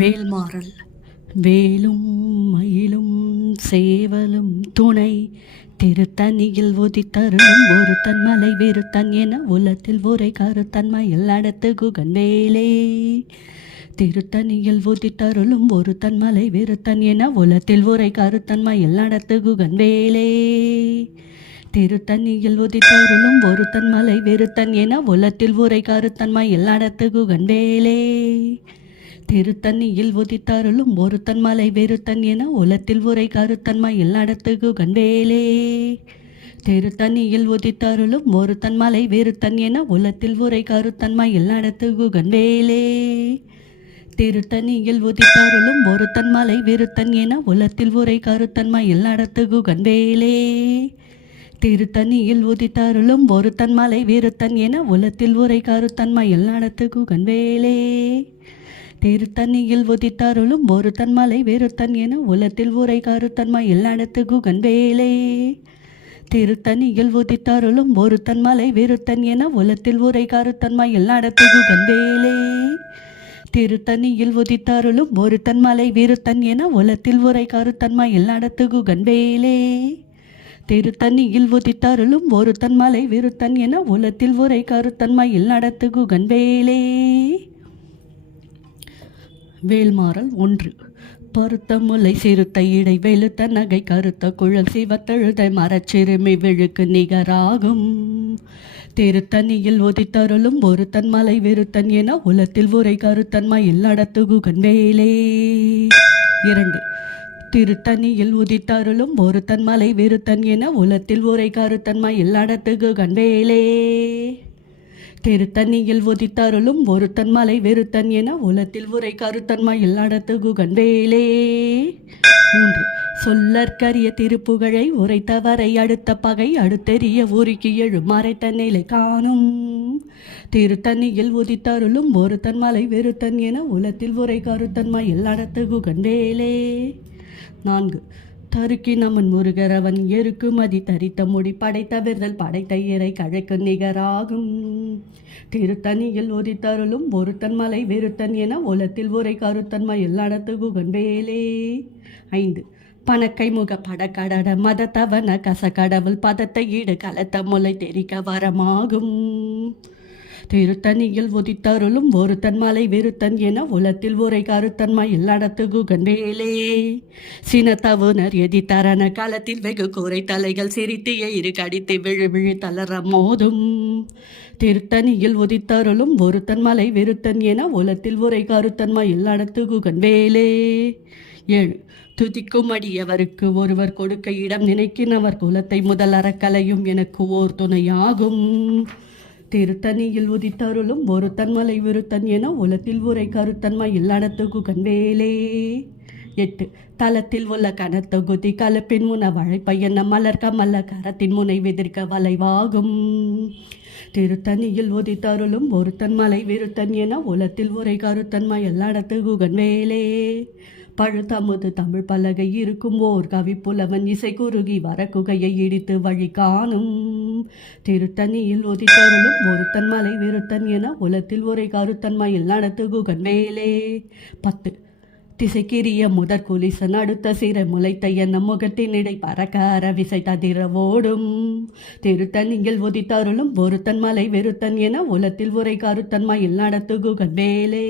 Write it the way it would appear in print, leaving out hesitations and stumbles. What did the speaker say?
வேல்மாறல் வேலும் மயிலும் சேவலும் துணை திருத்தணியில் உதித்தருளும் ஒருத்தன் மலை வெறுத்தன் என உலத்தில் உரை கருத்தன் மயில் நடத்து குகன் வேலே. திருத்தணியில் உதித்தருளும் ஒருத்தன் மலை வெறுத்தன் என உலத்தில் உரை கருத்தன் மயில் நடத்து குகன் வேலே. திருத்தணியில் உதித்தருளும் ஒருத்தன் மலை வெறுத்தன் என உலத்தில் உரை கருத்தன் மயில் நடத்து குகன் வேலே. திருத்தணியில் உதித்தருளும் ஒருத்தன் மலை வெறுத்தன் என உலத்தில் உரை கருத்தன் மயில் நடத்து குகன் வேலே. திருத்தணியில் உதித்தருளும் ஒருத்தன் மலை வெறுத்தன் என உலத்தில் உரை கருத்தன் மயில் நடத்து குகன் வேலே. திருத்தணியில் உதித்தருளும் ஒருத்தன் மலை வெறுத்தன் என உலத்தில் உரை கருத்தன் மயில் நடத்து குகன் வேலே. திருத்தணியில் உதித்தருளும் ஒருத்தன் மலை வெறுத்தன் என உலத்தில் உரை கருத்தன் மயில் நடத்து குகன் வேலே. திருத்தணியில் உதித்தருளும் ஒருத்தன் மலை வெறுத்தன் என உலத்தில் உரை கருத்தன் மயில் நடத்து குகன் வேலே. திருத்தணியில் உதித்தருளும் ஒருத்தன் மலை வெறுத்தன் என உலத்தில் உரை கருத்தன் மயில் நடத்து குகன் வேலே. திருத்தணியில் உதித்தருளும் ஒருத்தன் மலை வெறுத்தன் என உலத்தில் உரை கருத்தன் மயில் நடத்து குகன் வேலே. திருத்தணியில் உதித்தருளும் ஒருத்தன் மலை வெறுத்தன் என உலத்தில் உரை கருத்தன் மயில் நடத்து குகன் வேலே. வேல்மாறல் 1. பருத்த முலை சிறுத்த இடை வெளுத்த நகை கருத்த குழல் சிவத்தெழுதை மரச்சிறுமி விழுக்கு நிகராகும். திருத்தணியில் உதித்தருளும் ஒருத்தன் மலை வெறுத்தன் என உலத்தில் உரை கருத்தன் மயில் நடத்து குகன் வேலே. 2. திருத்தணியில் உதித்தருளும் ஒருத்தன் மலை வெறுத்தன் என உலத்தில் உரை கருத்தன் மயில் நடத்து குகன் வேலே. திருத்தணியில் உதித்தருளும் ஒருத்தன் மலை வெறுத்தன் என உலத்தில் உரை கருத்தன் மயில் நடத்து குகன் வேலே. 3. சொல்லற்கரிய திருப்புகழை உரைத்தவரை அடுத்த பகை அடுத்தெறிய உருக்கி எழும் மறைத்த நிலை காணும். திருத்தணியில் உதித்தருளும் ஒருத்தன் மலை வெறுத்தன் என உலத்தில் உரை கருத்தன் மயில் நடத்து குகன் வேலே. 4. தருக்கி நமன் முருகரவன் எருக்கு மதி தரித்த முடி படைத்த விரல் படைத்த இறை கழைக்கு நிகராகும். திருத்தணியில் உதித்தருளும் ஒருத்தன் மலை வெறுத்தன் என உலத்தில் உரை கருத்தன் மயில் நடத்து குகன் வேலே. 5. பணக்கை முக படக்கடட மதத்தவன கசக்கடவுள் பதத்தை ஈடு கலத்த முலை தெரிக்க வரமாகும். திருத்தணியில் உதித்தருளும் ஒருத்தன் மலை வெறுத்தன் என உலத்தில் உரை கருத்தன் மயில் நடத்து குகன் வேலே. சினத்தவுணர் எதித்தரன களத்தில் வெகு கூரை தலைகள் சிரித்து எயிறு கடித்து விழு விழு தளர மோதும். திருத்தணியில் உதித்தருளும் ஒருத்தன் மலை வெறுத்தன் என உலத்தில் உரை கருத்தன் மயில் நடத்து குகன் வேலே. 7. துதிக்கும் அடியவருக்கு ஒருவர் கொடுக்க இடம் நினைக்கினவர் குலத்தை முதல் அறக்கலையும் எனக்கு ஓர் துணையாகும். திருத்தணியில் உதித்தருளும் ஒருத்தன் மலை வெறுத்தன் என உலத்தில் உரை கருத்தன் மயில் நடத்து குகன் வேலே. 8. தலத்தில் உள்ள கனத்த குதி கலப்பின் முன வழைப்பையன மலர் கமல்ல கரத்தின் முனை வெதிர்க்க வளைவாகும். திருத்தணியில் உதித்தருளும் ஒருத்தன் மலை வெறுத்தன் என உலத்தில் உரை கருத்தன் மயில் நடத்து குகன் வேலே. பழுத்தமுது தமிழ் பலகை இருக்கும் ஓர் கவி புலவன் இசை குறுகி வர குகையை இடித்து வழி காணும். திருத்தணியில் உதித்தருளும் ஒருத்தன் மலை வெறுத்தன் என உலத்தில் உரை கருத்தன் மயில் நடத்து குகன் வேலே. 10. திசைக்கிரிய முதற் குலிசன் அடுத்த சிறை முளைத்த என முகத்தினிடை பறக்க அரவிசை ததிர ஓடும். திருத்தணியில் உதித்தருளும் ஒருத்தன் மலை வெறுத்தன் என உலத்தில் உரை கருத்தன் மயில் நடத்து குகன் வேலே.